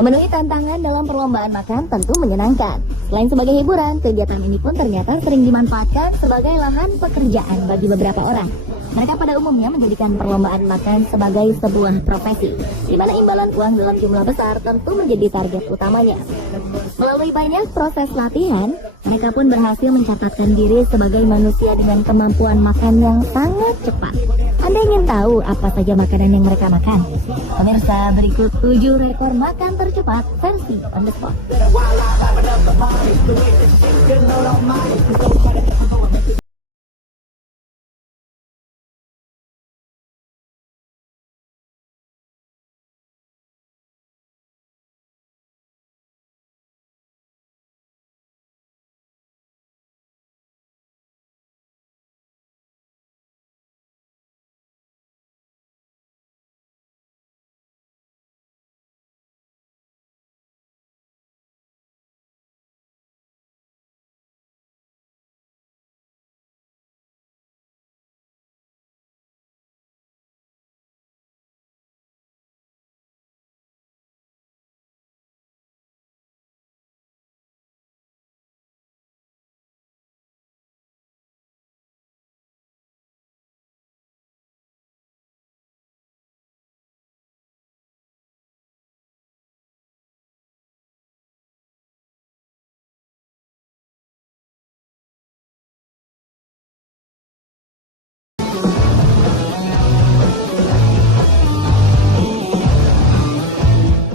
Memenuhi tantangan dalam perlombaan makan tentu menyenangkan. Selain sebagai hiburan, kegiatan ini pun ternyata sering dimanfaatkan sebagai lahan pekerjaan bagi beberapa orang. Mereka pada umumnya menjadikan perlombaan makan sebagai sebuah profesi, di mana imbalan uang dalam jumlah besar tentu menjadi target utamanya. Melalui banyak proses latihan, mereka pun berhasil mencatatkan diri sebagai manusia dengan kemampuan makan yang sangat cepat. Anda ingin tahu apa saja makanan yang mereka makan? Pemirsa, berikut 7 rekor makan tercepat versi on the spot.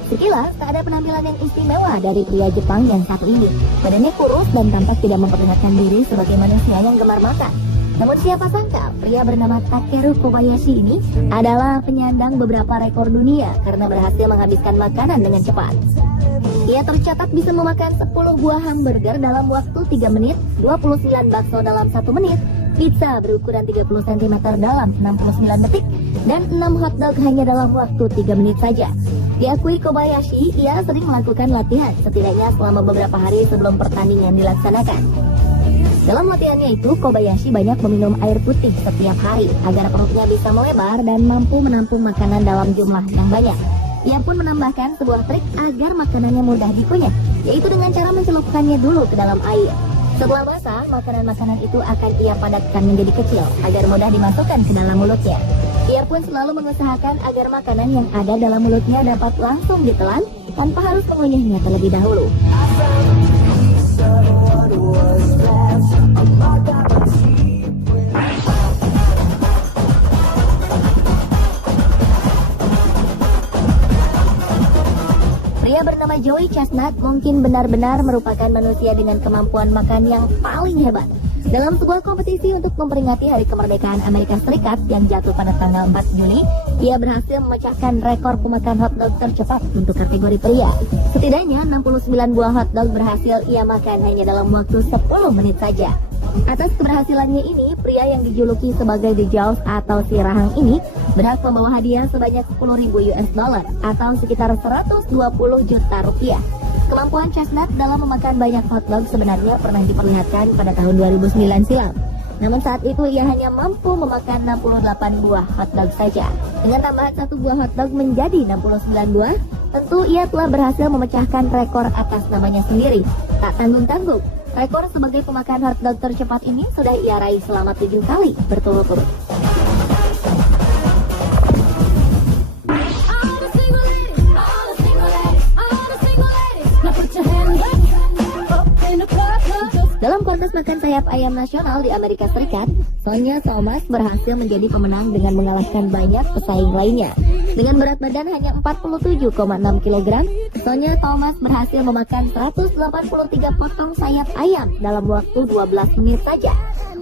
Sekilas, tak ada penampilan yang istimewa dari pria Jepang yang satu ini. Badannya kurus dan tampak tidak memperlihatkan diri sebagai manusia yang gemar makan. Namun siapa sangka, pria bernama Takeru Kobayashi ini adalah penyandang beberapa rekor dunia karena berhasil menghabiskan makanan dengan cepat. Ia tercatat bisa memakan 10 buah hamburger dalam waktu 3 menit, 29 bakso dalam 1 menit, pizza berukuran 30 cm dalam 69 detik, dan 6 hotdog hanya dalam waktu 3 menit saja. Diakui Kobayashi, ia sering melakukan latihan setidaknya selama beberapa hari sebelum pertandingan dilaksanakan. Dalam latihannya itu, Kobayashi banyak meminum air putih setiap hari agar perutnya bisa melebar dan mampu menampung makanan dalam jumlah yang banyak. Ia pun menambahkan sebuah trik agar makanannya mudah dikunyah, yaitu dengan cara mencelupkannya dulu ke dalam air. Setelah basah, makanan-makanan itu akan ia padatkan menjadi kecil agar mudah dimasukkan ke dalam mulutnya. Ia pun selalu mengusahakan agar makanan yang ada dalam mulutnya dapat langsung ditelan tanpa harus mengunyahnya terlebih dahulu. Pria bernama Joey Chestnut mungkin benar-benar merupakan manusia dengan kemampuan makan yang paling hebat. Dalam sebuah kompetisi untuk memperingati Hari Kemerdekaan Amerika Serikat yang jatuh pada tanggal 4 Juni, ia berhasil memecahkan rekor pemakan hotdog tercepat untuk kategori pria. Setidaknya 69 buah hotdog berhasil ia makan hanya dalam waktu 10 menit saja. Atas keberhasilannya ini, pria yang dijuluki sebagai The Jaws atau si rahang ini berhak membawa hadiah sebanyak 10.000 US dollar atau sekitar 120 juta rupiah. Kemampuan Chestnut dalam memakan banyak hotdog sebenarnya pernah diperlihatkan pada tahun 2009 silam. Namun saat itu ia hanya mampu memakan 68 buah hotdog saja. Dengan tambahan 1 buah hotdog menjadi 69 buah, tentu ia telah berhasil memecahkan rekor atas namanya sendiri. Tak tanggung-tanggung, rekor sebagai pemakan hotdog tercepat ini sudah ia raih selama 7 kali berturut-turut. Dalam kontes makan sayap ayam nasional di Amerika Serikat, Sonya Thomas berhasil menjadi pemenang dengan mengalahkan banyak pesaing lainnya. Dengan berat badan hanya 47,6 kg, Sonya Thomas berhasil memakan 183 potong sayap ayam dalam waktu 12 menit saja.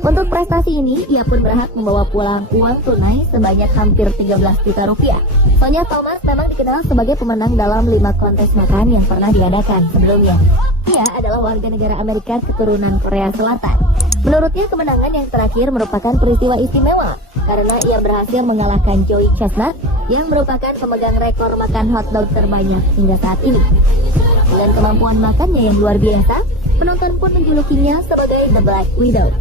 Untuk prestasi ini, ia pun berhak membawa pulang uang tunai sebanyak hampir 13 juta rupiah. Sonya Thomas memang dikenal sebagai pemenang dalam 5 kontes makan yang pernah diadakan sebelumnya. Ia adalah warga negara Amerika keturunan Korea Selatan. Menurutnya, kemenangan yang terakhir merupakan peristiwa istimewa karena ia berhasil mengalahkan Joey Chestnut yang merupakan pemegang rekor makan hotdog terbanyak hingga saat ini. Dengan kemampuan makannya yang luar biasa, penonton pun menjulukinya sebagai The Black Widow.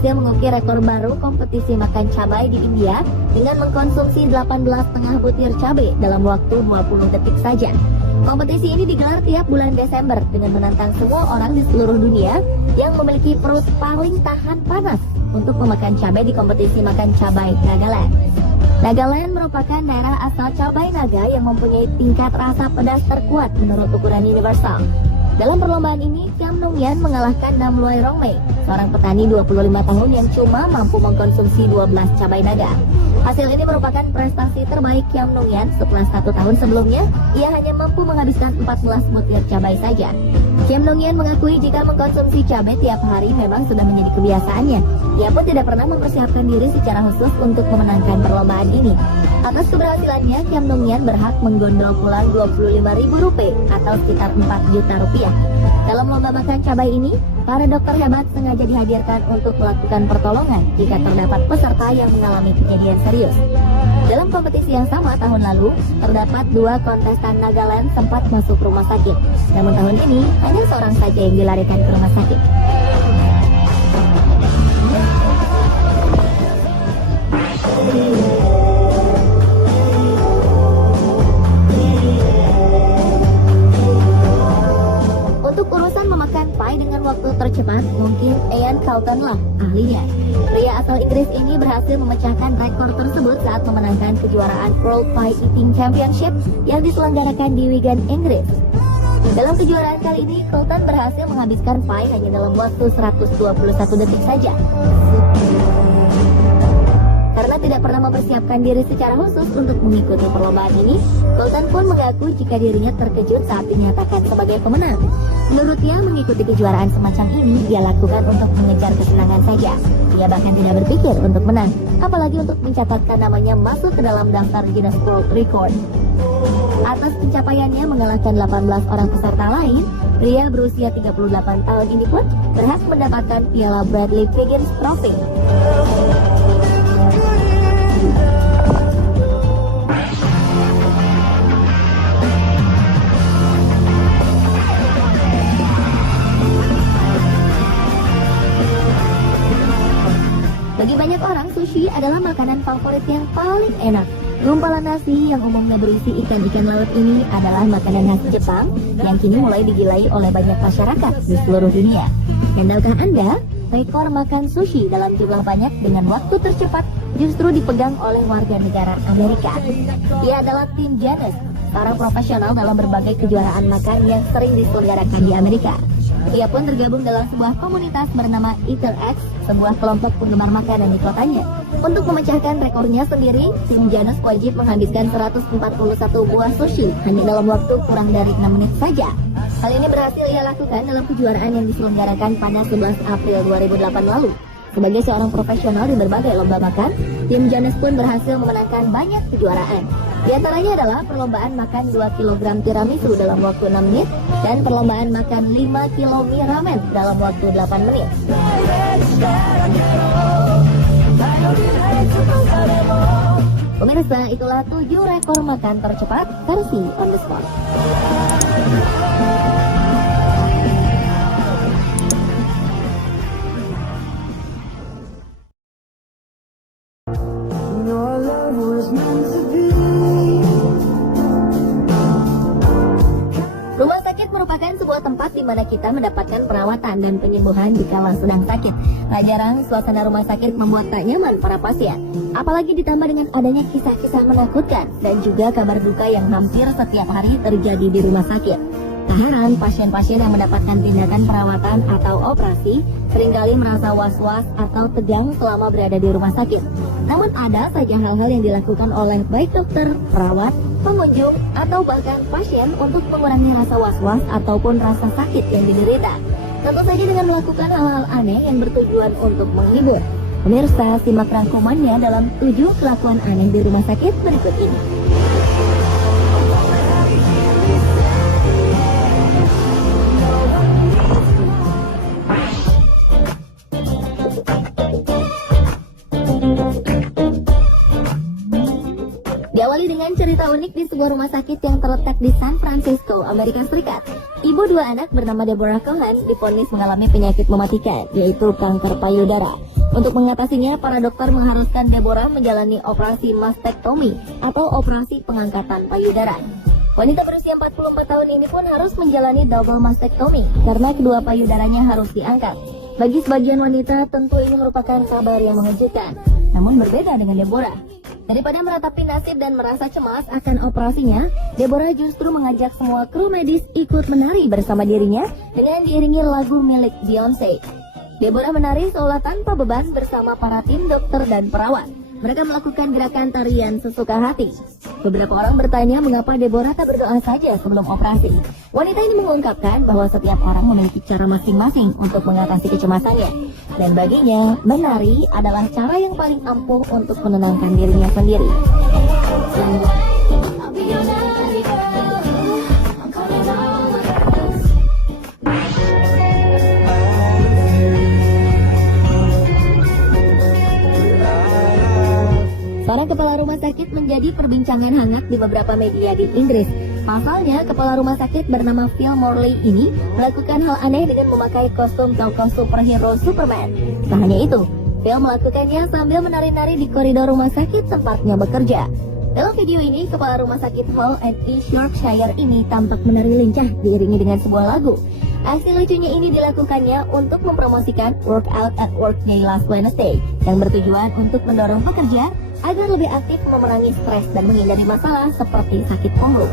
berhasil mengukir rekor baru kompetisi makan cabai di India dengan mengkonsumsi 18,5 butir cabai dalam waktu 20 detik saja. Kompetisi ini digelar tiap bulan Desember dengan menantang semua orang di seluruh dunia yang memiliki perut paling tahan panas untuk memakan cabai di kompetisi makan cabai Nagaland. Nagaland merupakan daerah asal cabai naga yang mempunyai tingkat rasa pedas terkuat menurut ukuran universal. Dalam perlombaan ini, Kiam Nung Yan mengalahkan Nam Loy Rong Mei, seorang petani 25 tahun yang cuma mampu mengkonsumsi 12 cabai naga. Hasil ini merupakan prestasi terbaik Kiam Nung Yan setelah 1 tahun sebelumnya, ia hanya mampu menghabiskan 14 butir cabai saja. Kiam Nung Yan mengakui jika mengkonsumsi cabai tiap hari memang sudah menjadi kebiasaannya. Ia pun tidak pernah mempersiapkan diri secara khusus untuk memenangkan perlombaan ini. Atas keberhasilannya, Kiam Nung Yan berhak menggondol pulang Rp25.000 atau sekitar 4 juta rupiah. Dalam lomba makan cabai ini, para dokter hebat sengaja dihadirkan untuk melakukan pertolongan jika terdapat peserta yang mengalami kejadian serius. Dalam kompetisi yang sama tahun lalu, terdapat 2 kontestan Nagaland sempat masuk rumah sakit. Namun tahun ini, hanya seorang saja yang dilarikan ke rumah sakit. Untuk urusan memakan pie dengan waktu tercepat, mungkin Ian Calton lah ahlinya. Pria asal Inggris ini berhasil memecahkan rekor tersebut saat memenangkan kejuaraan World Pie Eating Championship yang diselenggarakan di Wigan, Inggris. Dalam kejuaraan kali ini, Calton berhasil menghabiskan pie hanya dalam waktu 121 detik saja. Karena tidak pernah mempersiapkan diri secara khusus untuk mengikuti perlombaan ini, Calton pun mengaku jika dirinya terkejut saat dinyatakan sebagai pemenang. Menurutnya, mengikuti kejuaraan semacam ini dia lakukan untuk mengejar kesenangan saja. Ia bahkan tidak berpikir untuk menang, apalagi untuk mencatatkan namanya masuk ke dalam daftar Guinness World Record. Atas pencapaiannya mengalahkan 18 orang peserta lain, pria berusia 38 tahun ini pun berhak mendapatkan piala Bradley Wiggins Trophy. Bagi banyak orang, sushi adalah makanan favorit yang paling enak. Gumpalan nasi yang umumnya berisi ikan-ikan laut ini adalah makanan khas Jepang yang kini mulai digilai oleh banyak masyarakat di seluruh dunia. Dan tahukah Anda, rekor makan sushi dalam jumlah banyak dengan waktu tercepat justru dipegang oleh warga negara Amerika. Ia adalah Tim Janus, seorang profesional dalam berbagai kejuaraan makan yang sering diselenggarakan di Amerika. Ia pun tergabung dalam sebuah komunitas bernama Eater X, sebuah kelompok penggemar makanan di kotanya. Untuk memecahkan rekornya sendiri, Tim Janus wajib menghabiskan 141 buah sushi hanya dalam waktu kurang dari 6 menit saja. Hal ini berhasil ia lakukan dalam kejuaraan yang diselenggarakan pada 11 April 2008 lalu. Sebagai seorang profesional di berbagai lomba makan, Tim Janus pun berhasil memenangkan banyak kejuaraan. Di antaranya adalah perlombaan makan 2 kg tiramisu dalam waktu 6 menit dan perlombaan makan 5 kg mie ramen dalam waktu 8 menit. Pemirsa, itulah 7 rekor makan tercepat versi on the spot. Rumah sakit merupakan sebuah tempat di mana kita mendapatkan perawatan dan penyembuhan jika sedang sakit. Tak jarang suasana rumah sakit membuat tak nyaman para pasien. Apalagi ditambah dengan adanya kisah-kisah menakutkan dan juga kabar duka yang hampir setiap hari terjadi di rumah sakit. Tak heran pasien-pasien yang mendapatkan tindakan perawatan atau operasi seringkali merasa was-was atau tegang selama berada di rumah sakit. Namun ada saja hal-hal yang dilakukan oleh baik dokter, perawat, pengunjung, atau bahkan pasien untuk mengurangi rasa was-was ataupun rasa sakit yang diderita. Tentu saja dengan melakukan hal-hal aneh yang bertujuan untuk menghibur. Pemirsa, simak rangkumannya dalam 7 kelakuan aneh di rumah sakit berikut ini. Diawali dengan cerita unik di sebuah rumah sakit yang terletak di San Francisco, Amerika Serikat. Ibu 2 anak bernama Deborah Cohen divonis mengalami penyakit mematikan, yaitu kanker payudara. Untuk mengatasinya, para dokter mengharuskan Deborah menjalani operasi mastektomi atau operasi pengangkatan payudara. Wanita berusia 44 tahun ini pun harus menjalani double mastektomi karena kedua payudaranya harus diangkat. Bagi sebagian wanita, tentu ini merupakan kabar yang mengejutkan. Namun berbeda dengan Deborah. Daripada meratapi nasib dan merasa cemas akan operasinya, Deborah justru mengajak semua kru medis ikut menari bersama dirinya dengan diiringi lagu milik Beyonce. Deborah menari seolah tanpa beban bersama para tim dokter dan perawat. Mereka melakukan gerakan tarian sesuka hati. Beberapa orang bertanya mengapa Deborah tak berdoa saja sebelum operasi. Wanita ini mengungkapkan bahwa setiap orang memiliki cara masing-masing untuk mengatasi kecemasannya. Dan baginya, menari adalah cara yang paling ampuh untuk menenangkan dirinya sendiri. Seorang kepala rumah sakit menjadi perbincangan hangat di beberapa media di Inggris. Pasalnya, kepala rumah sakit bernama Phil Morley ini melakukan hal aneh dengan memakai kostum tokoh superhero Superman. Tak hanya itu, Phil melakukannya sambil menari-nari di koridor rumah sakit tempatnya bekerja. Dalam video ini, kepala rumah sakit Hull and East Yorkshire ini tampak menari lincah diiringi dengan sebuah lagu. Aksi lucunya ini dilakukannya untuk mempromosikan Workout at Work Day Last Wednesday yang bertujuan untuk mendorong pekerja agar lebih aktif memerangi stres dan menghindari masalah seperti sakit punggung.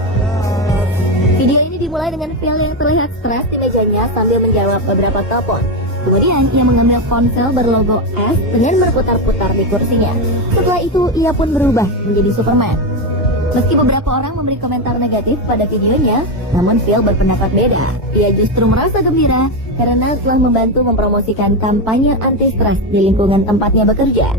Video ini dimulai dengan Phil yang terlihat stres di mejanya sambil menjawab beberapa telepon. Kemudian ia mengambil ponsel berlogo S dengan berputar-putar di kursinya. Setelah itu ia pun berubah menjadi Superman. Meski beberapa orang memberi komentar negatif pada videonya, namun Phil berpendapat beda. Ia justru merasa gembira karena telah membantu mempromosikan kampanye anti-stres di lingkungan tempatnya bekerja.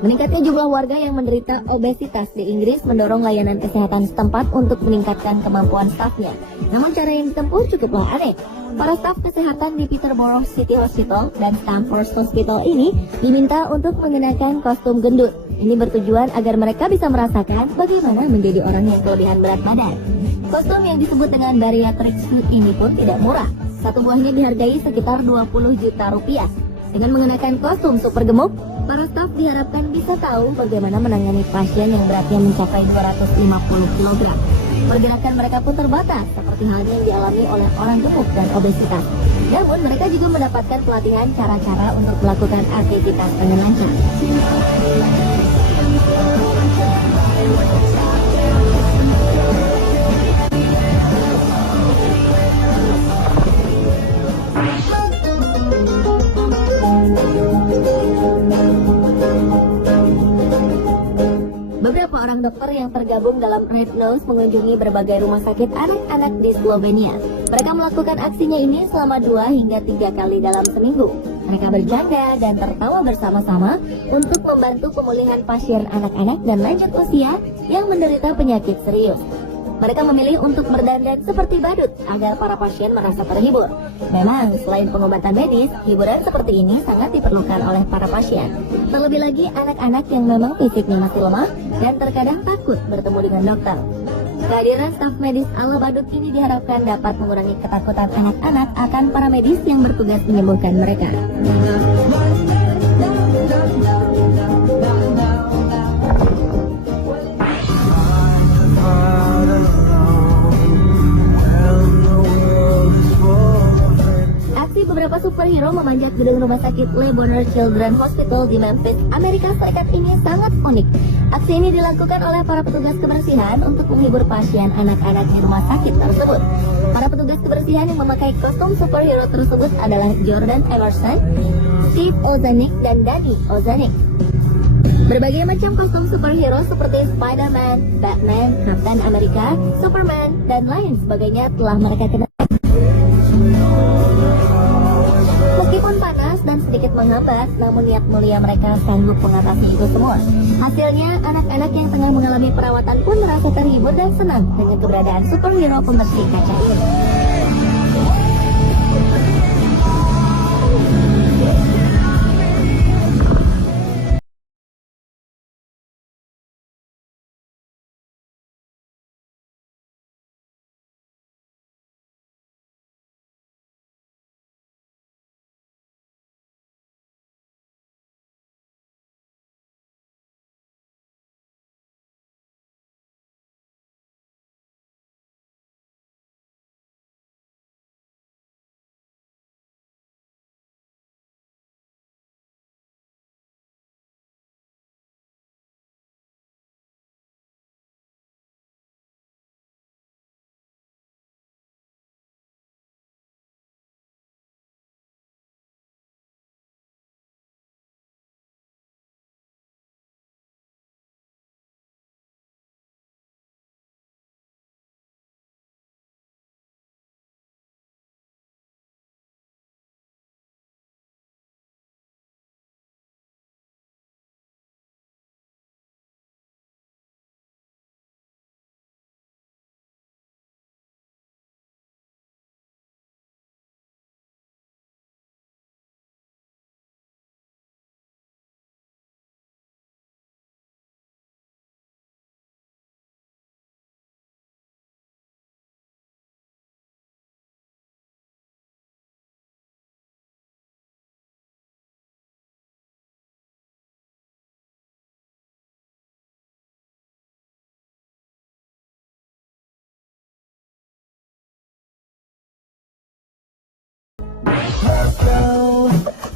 Meningkatnya jumlah warga yang menderita obesitas di Inggris mendorong layanan kesehatan setempat untuk meningkatkan kemampuan stafnya. Namun cara yang ditempuh cukuplah aneh. Para staf kesehatan di Peterborough City Hospital dan Stamford Hospital ini diminta untuk mengenakan kostum gendut. Ini bertujuan agar mereka bisa merasakan bagaimana menjadi orang yang kelebihan berat badan. Kostum yang disebut dengan bariatric suit ini pun tidak murah. Satu buahnya dihargai sekitar 20 juta rupiah. Dengan mengenakan kostum super gemuk, para staf diharapkan bisa tahu bagaimana menangani pasien yang beratnya mencapai 250 kg. Pergerakan mereka pun terbatas, seperti halnya yang dialami oleh orang gemuk dan obesitas. Namun mereka juga mendapatkan pelatihan cara-cara untuk melakukan aktivitas dengan lancar. Beberapa orang dokter yang tergabung dalam Red Nose mengunjungi berbagai rumah sakit anak-anak di Slovenia. Mereka melakukan aksinya ini selama 2 hingga 3 kali dalam seminggu. Mereka bercanda dan tertawa bersama-sama untuk membantu pemulihan pasien anak-anak dan lanjut usia yang menderita penyakit serius. Mereka memilih untuk berdandan seperti badut agar para pasien merasa terhibur. Memang, selain pengobatan medis, hiburan seperti ini sangat diperlukan oleh para pasien. Terlebih lagi anak-anak yang memang fisiknya masih lemah dan terkadang takut bertemu dengan dokter. Kehadiran staf medis ala badut ini diharapkan dapat mengurangi ketakutan anak-anak akan para medis yang bertugas menyembuhkan mereka. Beberapa superhero memanjat gedung rumah sakit Le Bonheur Children's Hospital di Memphis, Amerika Serikat ini sangat unik. Aksi ini dilakukan oleh para petugas kebersihan untuk menghibur pasien anak-anak di rumah sakit tersebut. Para petugas kebersihan yang memakai kostum superhero tersebut adalah Jordan Emerson, Steve Ozanick, dan Danny Ozanick. Berbagai macam kostum superhero seperti Spider-Man, Batman, Captain America, Superman, dan lain sebagainya telah mereka kenakan. Meskipun panas dan sedikit menghambat, namun niat mulia mereka sanggup mengatasi itu semua. Hasilnya, anak-anak yang tengah mengalami perawatan pun merasa terhibur dan senang dengan keberadaan superhero pembersih kaca ini.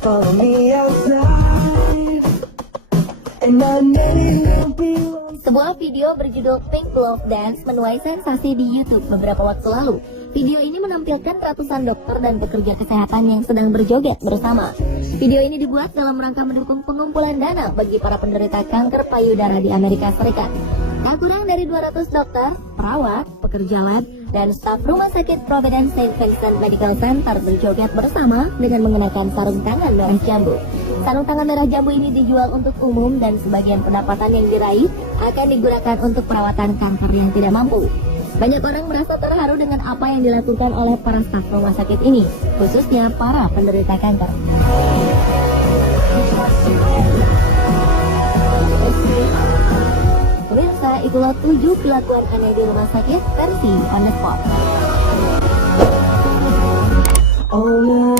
Follow me outside, and I know you'll be lonely. Sebuah video berjudul Pink Glove Dance menuai sensasi di YouTube beberapa waktu lalu. Video ini menampilkan ratusan dokter dan pekerja kesehatan yang sedang berjoget bersama. Video ini dibuat dalam rangka mendukung pengumpulan dana bagi para penderita kanker payudara di Amerika Serikat. Tak kurang dari 200 dokter, perawat, pekerja lab, dan staf Rumah Sakit Providence St. Vincent Medical Center berjoget bersama dengan mengenakan sarung tangan merah jambu. Sarung tangan merah jambu ini dijual untuk umum dan sebagian pendapatan yang diraih akan digunakan untuk perawatan kanker yang tidak mampu. Banyak orang merasa terharu dengan apa yang dilakukan oleh para staf rumah sakit ini, khususnya para penderita kanker. Pemirsa, itulah 7 kelakuan aneh di rumah sakit versi on the spot. Oh no.